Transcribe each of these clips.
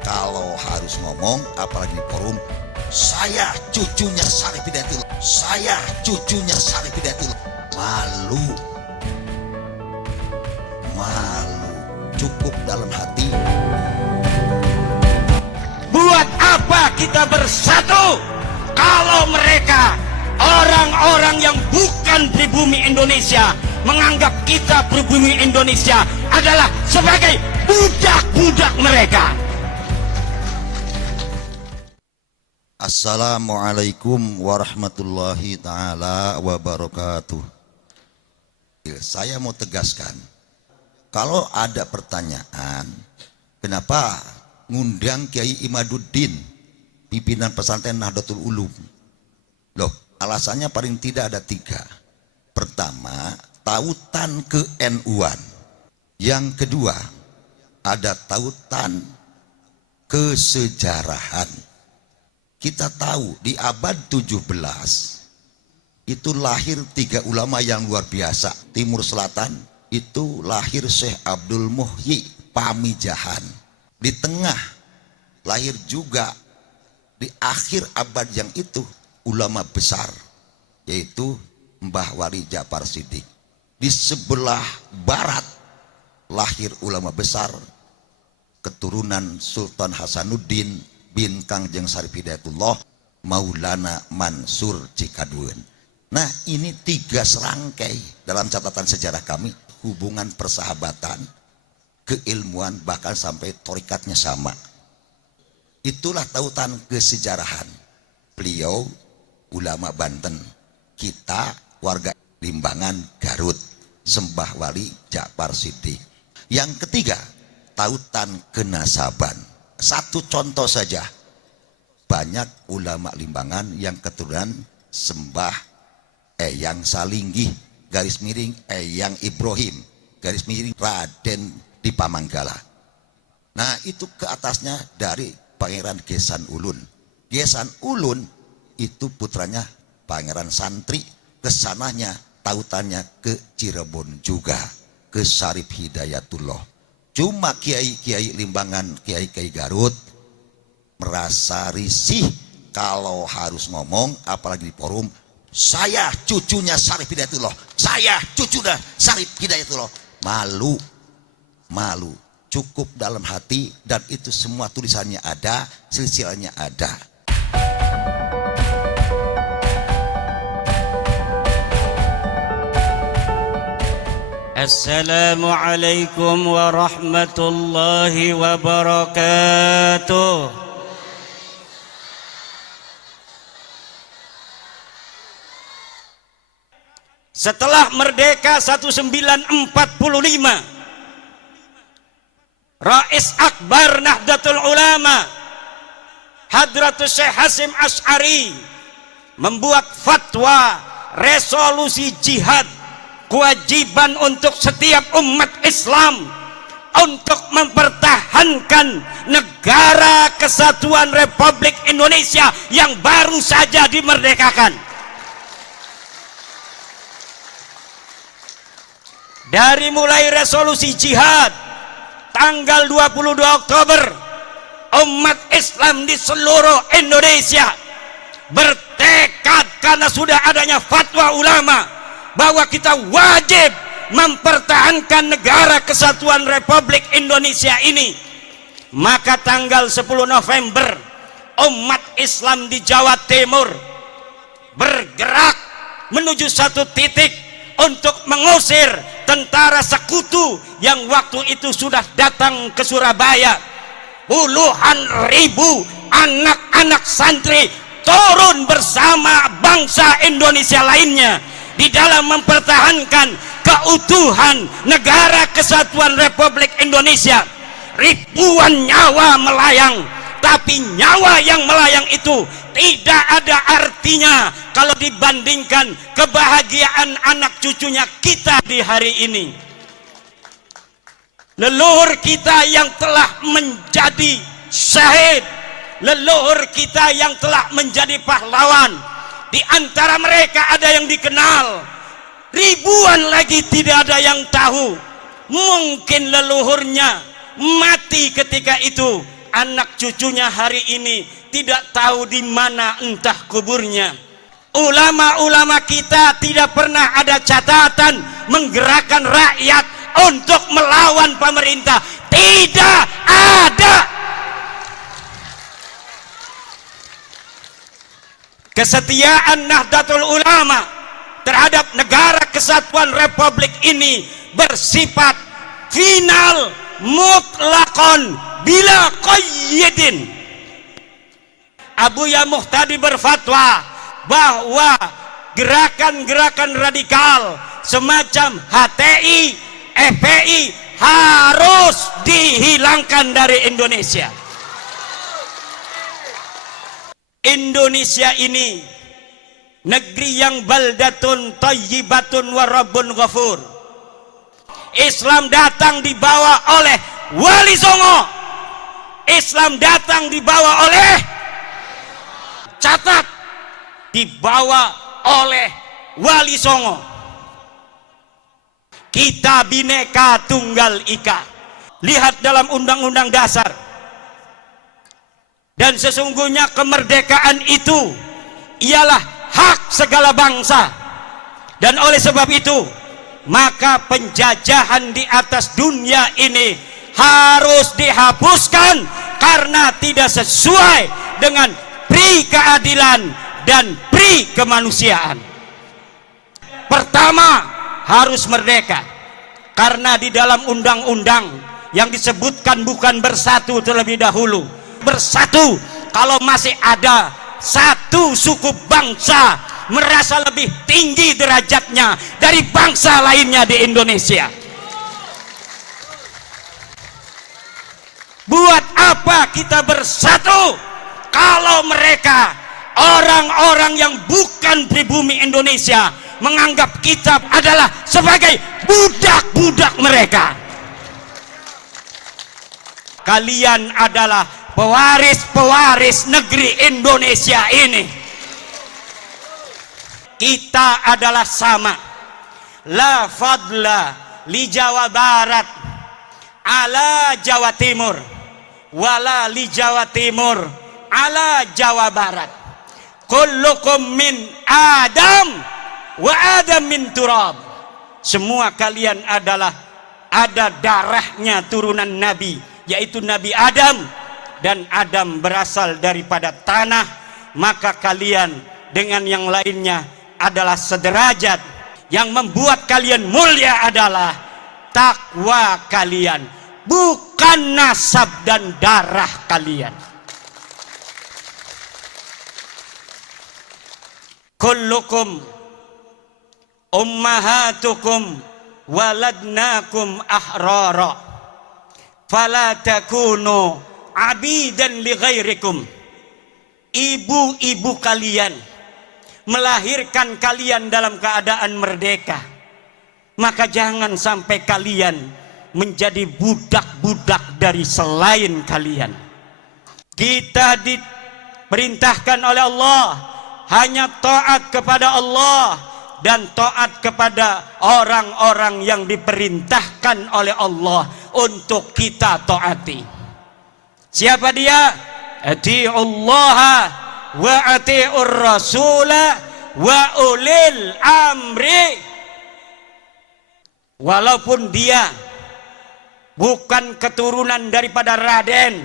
Kalau harus ngomong, apalagi di forum, saya cucunya Syarif Hidayatullah, saya cucunya Syarif Hidayatullah. Malu, malu, cukup dalam hati. Buat apa kita bersatu kalau mereka orang-orang yang bukan pribumi Indonesia menganggap kita pribumi Indonesia adalah sebagai budak-budak mereka. Assalamualaikum warahmatullahi ta'ala wabarakatuh. Saya mau tegaskan, kalau ada pertanyaan, kenapa ngundang Kiai Imaduddin, pimpinan pesantren Nahdlatul Ulum? Loh, alasannya paling tidak ada 3. Pertama, tautan ke-NU-an. Yang kedua, ada tautan kesejarahan. Kita tahu di abad 17 itu lahir 3 ulama yang luar biasa. Timur Selatan itu lahir Syekh Abdul Muhyi Pamijahan. Di tengah lahir juga di akhir abad yang itu ulama besar, yaitu Mbah Wali Ja'far Shiddiq. Di sebelah barat lahir ulama besar keturunan Sultan Hasanuddin bin Kangjeng Syarif Hidayatullah, Maulana Mansur Cikaduen. Nah, ini 3 serangkai dalam catatan sejarah kami, hubungan persahabatan, keilmuan, bahkan sampai torikatnya sama. Itulah tautan kesejarahan. Beliau ulama Banten, kita warga Limbangan Garut, Sembah Wali Ja'far Shiddiq. Yang ketiga, tautan kenasaban. Satu contoh saja, banyak ulama Limbangan yang keturunan Sembah Eyang Salinggih, garis miring Eyang Ibrahim, garis miring Raden di Pamanggala. Nah, itu ke atasnya dari Pangeran Gesan Ulun. Gesan Ulun itu putranya Pangeran Santri, kesananya tautannya ke Cirebon juga, ke Syarif Hidayatullah. Cuma kiai-kiai Limbangan, kiai-kiai Garut merasa risih kalau harus ngomong, apalagi di forum, saya cucunya Syarif Hidayatullah, saya cucunya Syarif Hidayatullah. Malu, malu, cukup dalam hati, dan itu semua tulisannya ada, silsilahnya ada. Assalamualaikum warahmatullahi wabarakatuh. Setelah merdeka 1945, Rais Akbar Nahdlatul Ulama Hadratus Syekh Hasyim Asy'ari membuat fatwa resolusi jihad, kewajiban untuk setiap umat Islam untuk mempertahankan negara kesatuan Republik Indonesia yang baru saja dimerdekakan. Dari mulai resolusi jihad tanggal 22 Oktober, umat Islam di seluruh Indonesia bertekad karena sudah adanya fatwa ulama bahwa kita wajib mempertahankan negara kesatuan Republik Indonesia ini. Maka tanggal 10 November umat Islam di Jawa Timur bergerak menuju satu titik untuk mengusir tentara sekutu yang waktu itu sudah datang ke Surabaya. Puluhan ribu anak-anak santri turun bersama bangsa Indonesia lainnya di dalam mempertahankan keutuhan negara kesatuan Republik Indonesia. Ribuan nyawa melayang, tapi nyawa yang melayang itu tidak ada artinya kalau dibandingkan kebahagiaan anak cucunya kita di hari ini. Leluhur kita yang telah menjadi syahid, leluhur kita yang telah menjadi pahlawan, di antara mereka ada yang dikenal, ribuan lagi tidak ada yang tahu. Mungkin leluhurnya mati ketika itu anak cucunya hari ini tidak tahu di mana entah kuburnya. Ulama-ulama kita tidak pernah ada catatan menggerakkan rakyat untuk melawan pemerintah. Tidak ada. Kesetiaan Nahdlatul Ulama terhadap negara kesatuan Republik ini bersifat final, mutlakon, bila qayyidin. Abuya Muhtadi berfatwa bahwa gerakan-gerakan radikal semacam HTI, FPI harus dihilangkan dari Indonesia. Indonesia ini negeri yang baldatun thayyibatun wa rabbun ghafur. Islam datang dibawa oleh Wali Songo. Islam datang dibawa oleh, catat, dibawa oleh Wali Songo. Kita Bhinneka Tunggal Ika. Lihat dalam Undang-Undang Dasar. Dan sesungguhnya kemerdekaan itu ialah hak segala bangsa. Dan oleh sebab itu, maka penjajahan di atas dunia ini harus dihapuskan karena tidak sesuai dengan pri keadilan dan pri kemanusiaan. Pertama, harus merdeka. Karena di dalam undang-undang yang disebutkan bukan bersatu terlebih dahulu. Bersatu kalau masih ada satu suku bangsa merasa lebih tinggi derajatnya dari bangsa lainnya di Indonesia. Buat apa kita bersatu kalau mereka, orang-orang yang bukan pribumi Indonesia, menganggap kita adalah sebagai budak-budak mereka? Kalian adalah pewaris-pewaris negeri Indonesia ini. Kita adalah sama. La fadla li Jawa Barat ala Jawa Timur, wala li Jawa Timur ala Jawa Barat. Kullukum min Adam wa Adam min turab. Semua kalian adalah ada darahnya turunan Nabi, yaitu Nabi Adam, dan Adam berasal daripada tanah. Maka kalian dengan yang lainnya adalah sederajat. Yang membuat kalian mulia adalah takwa kalian, bukan nasab dan darah kalian. Kullukum ummahatukum waladnakum ahrara fala takunu abidan li ghairikum. Ibu-ibu kalian melahirkan kalian dalam keadaan merdeka, maka jangan sampai kalian menjadi budak-budak dari selain kalian. Kita diperintahkan oleh Allah hanya taat kepada Allah dan taat kepada orang-orang yang diperintahkan oleh Allah untuk kita taati. Siapa dia? Ati'ullaha wa ati'ur rasula wa ulil amri. Walaupun dia bukan keturunan daripada Raden,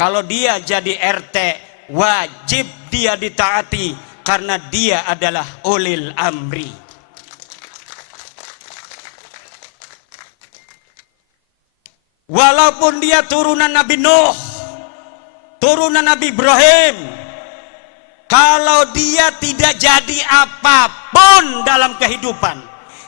kalau dia jadi RT wajib dia ditaati karena dia adalah ulil amri. Walaupun dia turunan Nabi Nuh, turunan Nabi Ibrahim, kalau dia tidak jadi apapun dalam kehidupan,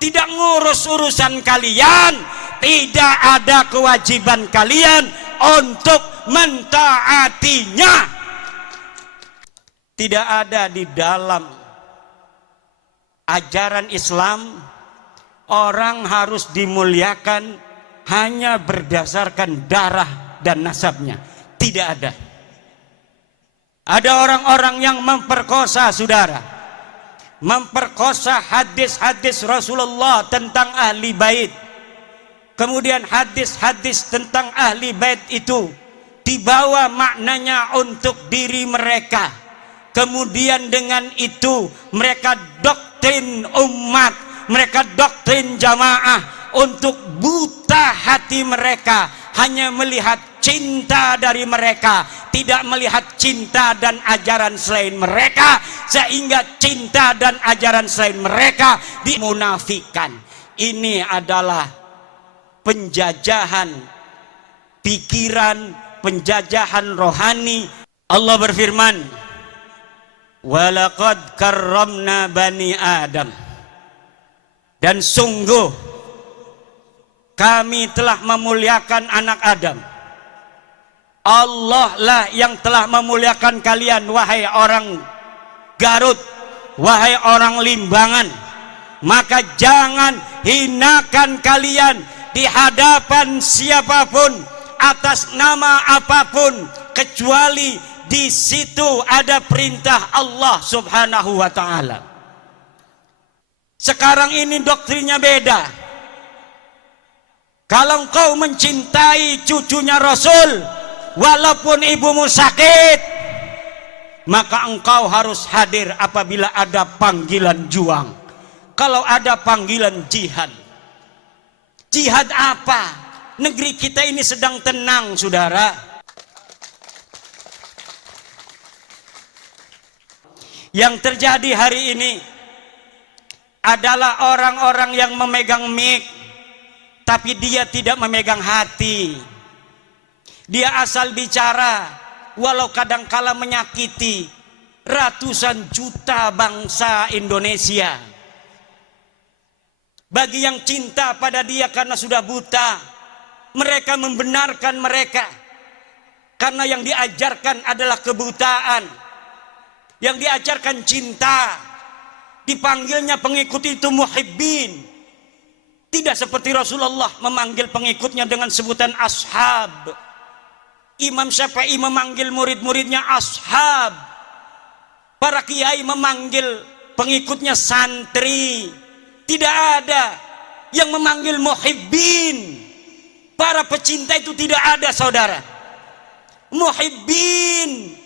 tidak ngurus urusan kalian, tidak ada kewajiban kalian untuk mentaatinya. Tidak ada di dalam ajaran Islam orang harus dimuliakan hanya berdasarkan darah dan nasabnya. Tidak ada. Ada orang-orang yang memperkosa saudara, memperkosa hadis-hadis Rasulullah tentang ahli bait. Kemudian hadis-hadis tentang ahli bait itu dibawa maknanya untuk diri mereka. Kemudian dengan itu mereka doktrin umat, mereka doktrin jamaah untuk buta hati mereka, hanya melihat cinta dari mereka, tidak melihat cinta dan ajaran selain mereka, sehingga cinta dan ajaran selain mereka dimunafikan. Ini adalah penjajahan pikiran, penjajahan rohani. Allah berfirman, walaqad karramna bani Adam, dan sungguh kami telah memuliakan anak Adam. Allah lah yang telah memuliakan kalian, wahai orang Garut, wahai orang Limbangan. Maka jangan hinakan kalian di hadapan siapapun atas nama apapun, kecuali di situ ada perintah Allah Subhanahu wa taala. Sekarang ini doktrinnya beda. Kalau engkau mencintai cucunya Rasul, walaupun ibumu sakit, maka engkau harus hadir apabila ada panggilan juang. Kalau ada panggilan jihad. Jihad apa? Negeri kita ini sedang tenang, saudara. Yang terjadi hari ini adalah orang-orang yang memegang mic, tapi dia tidak memegang hati. Dia asal bicara, walau kadangkala menyakiti ratusan juta bangsa Indonesia. Bagi yang cinta pada dia karena sudah buta, mereka membenarkan mereka. Karena yang diajarkan adalah kebutaan. Yang diajarkan cinta. Dipanggilnya pengikut itu muhibbin. Tidak seperti Rasulullah memanggil pengikutnya dengan sebutan ashab. Imam Syafi'i memanggil murid-muridnya ashab. Para kiai memanggil pengikutnya santri. Tidak ada yang memanggil muhibbin. Para pecinta itu tidak ada, saudara. Muhibbin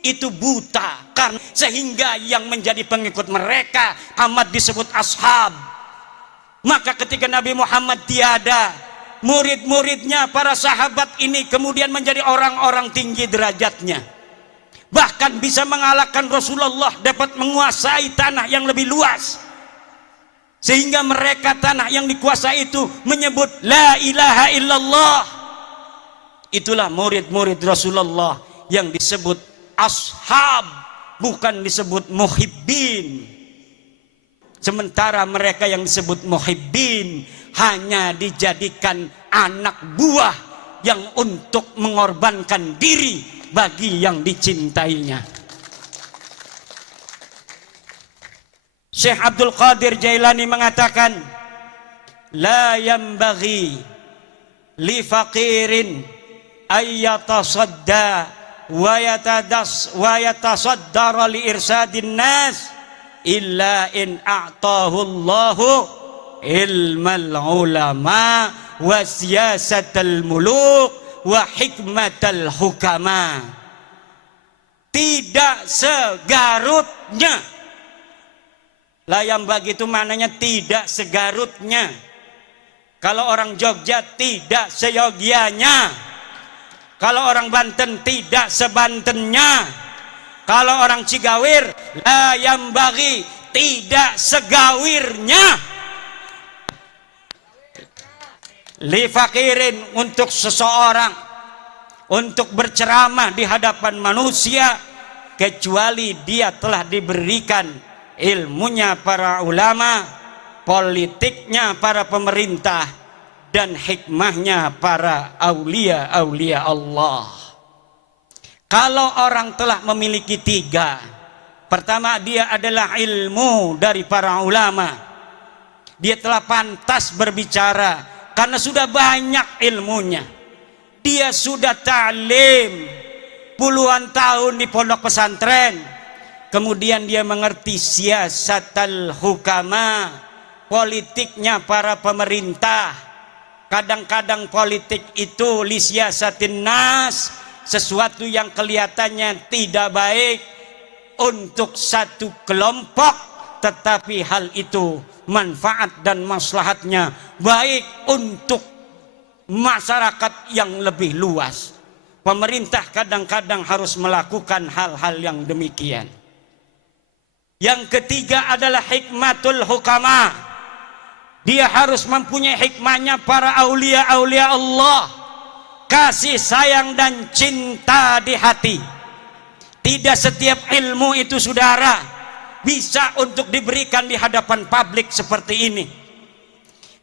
itu buta, karena sehingga yang menjadi pengikut mereka amat disebut ashab. Maka ketika Nabi Muhammad tiada, murid-muridnya para sahabat ini kemudian menjadi orang-orang tinggi derajatnya, bahkan bisa mengalahkan Rasulullah, dapat menguasai tanah yang lebih luas, sehingga mereka tanah yang dikuasai itu menyebut la ilaha illallah. Itulah murid-murid Rasulullah yang disebut ashab, bukan disebut muhibbin. Sementara mereka yang disebut muhibbin hanya dijadikan anak buah yang untuk mengorbankan diri bagi yang dicintainya. Syekh Abdul Qadir Jailani mengatakan, la yambaghi li faqirin ayyatasadda wa yatasaddara li irsadin nas illa in a'tahu Allahu ilmal ulama wa siyasatal muluk wa hikmatal hukama. Tidak segarutnya. Layam bagi itu maknanya tidak segarutnya. Kalau orang Jogja tidak seyogianya. Kalau orang Banten tidak sebantennya. Kalau orang Cigawir layam bagi tidak segawirnya. Li fakirin, untuk seseorang untuk berceramah di hadapan manusia kecuali dia telah diberikan ilmunya para ulama, politiknya para pemerintah, dan hikmahnya para aulia-aulia Allah. Kalau orang telah memiliki tiga, pertama dia adalah ilmu dari para ulama. Dia telah pantas berbicara karena sudah banyak ilmunya. Dia sudah ta'lim puluhan tahun di pondok pesantren. Kemudian dia mengerti siyasatal hukama, politiknya para pemerintah. Kadang-kadang politik itu li siyasatin nas, sesuatu yang kelihatannya tidak baik untuk satu kelompok, tetapi hal itu manfaat dan maslahatnya baik untuk masyarakat yang lebih luas. Pemerintah kadang-kadang harus melakukan hal-hal yang demikian. Yang ketiga adalah hikmatul hukama. Dia harus mempunyai hikmahnya para aulia-aulia Allah, kasih sayang dan cinta di hati. Tidak setiap ilmu itu saudara bisa untuk diberikan di hadapan publik seperti ini.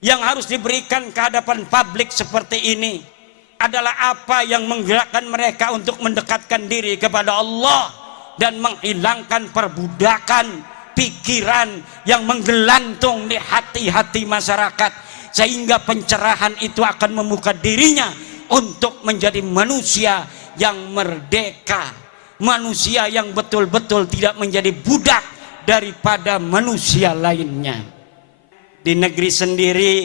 Yang harus diberikan ke hadapan publik seperti ini adalah apa yang menggerakkan mereka untuk mendekatkan diri kepada Allah dan menghilangkan perbudakan pikiran yang menggelantung di hati-hati masyarakat, sehingga pencerahan itu akan membuka dirinya untuk menjadi manusia yang merdeka, manusia yang betul-betul tidak menjadi budak daripada manusia lainnya. Di negeri sendiri,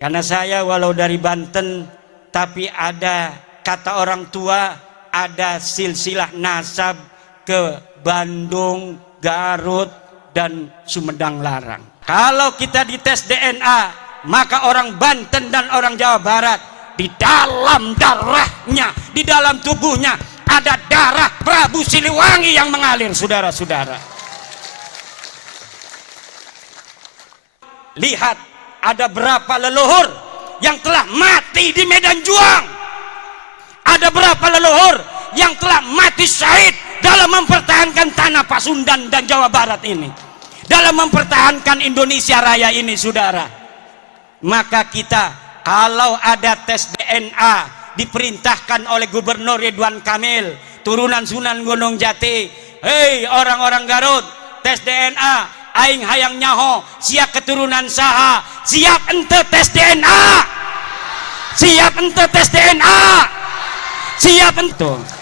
karena saya walau dari Banten, tapi ada kata orang tua, ada silsilah nasab ke Bandung, Garut, dan Sumedang Larang. Kalau kita dites DNA, maka orang Banten dan orang Jawa Barat, di dalam darahnya, di dalam tubuhnya ada darah Prabu Siliwangi yang mengalir, saudara-saudara. Lihat, ada berapa leluhur yang telah mati di medan juang. Ada berapa leluhur yang telah mati syahid dalam mempertahankan tanah Pasundan dan Jawa Barat ini, dalam mempertahankan Indonesia Raya ini, saudara. Maka kita, kalau ada tes DNA diperintahkan oleh Gubernur Ridwan Kamil, turunan Sunan Gunung Jati, hei orang-orang Garut, tes DNA, aing hayang nyaho siap keturunan saha, siap ente tes DNA, siap ente tes DNA, siap ente.